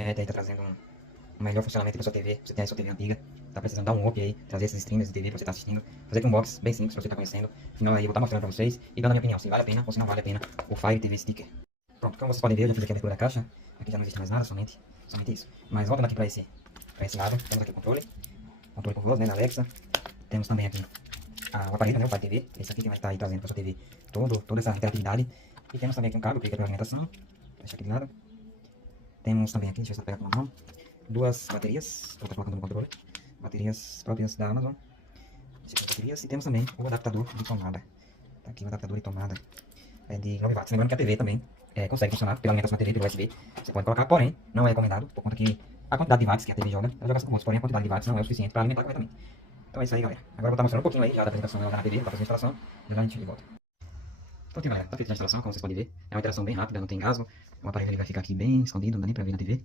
internet aí tá trazendo um melhor funcionamento para sua TV. Você tem aí sua TV antiga, tá precisando dar um up aí, trazer esses streams de TV pra você estar assistindo, fazer aqui um box bem simples pra você estar conhecendo. Afinal aí eu vou estar mostrando pra vocês e dando a minha opinião, se vale a pena ou se não vale a pena o Fire TV Sticker. Pronto, como vocês podem ver, eu já fiz aqui a abertura da caixa. Aqui já não existe mais nada, somente isso. Mas voltando aqui para esse lado, temos aqui o controle por voz, né, da Alexa. Temos também aqui o aparelho, né, o Fire TV, esse aqui que vai estar aí trazendo para sua TV toda essa interatividade. E temos também aqui um cabo que liga para alimentação, deixa aqui de lado. Temos também aqui, deixa eu ver se eu pegar com a mão, duas baterias, vou estar colocando no controle, baterias próprias da Amazon. Baterias, e temos também o adaptador de tomada. Tá aqui o adaptador de tomada de 9 watts. Lembrando que a TV também consegue funcionar pela alimentação da TV, pelo USB. Você pode colocar, porém, não é recomendado, por conta que a quantidade de watts que a TV joga, ela joga 5 volts, porém a quantidade de watts não é o suficiente para alimentar corretamente. Então é isso aí, galera. Agora eu vou estar mostrando um pouquinho aí já da apresentação da TV, para fazer a instalação, e já a gente volta. Então, aqui, galera, tá feita a instalação, como vocês podem ver. É uma interação bem rápida, não tem engasgo. O aparelho ele vai ficar aqui bem escondido, não dá nem pra ver na TV.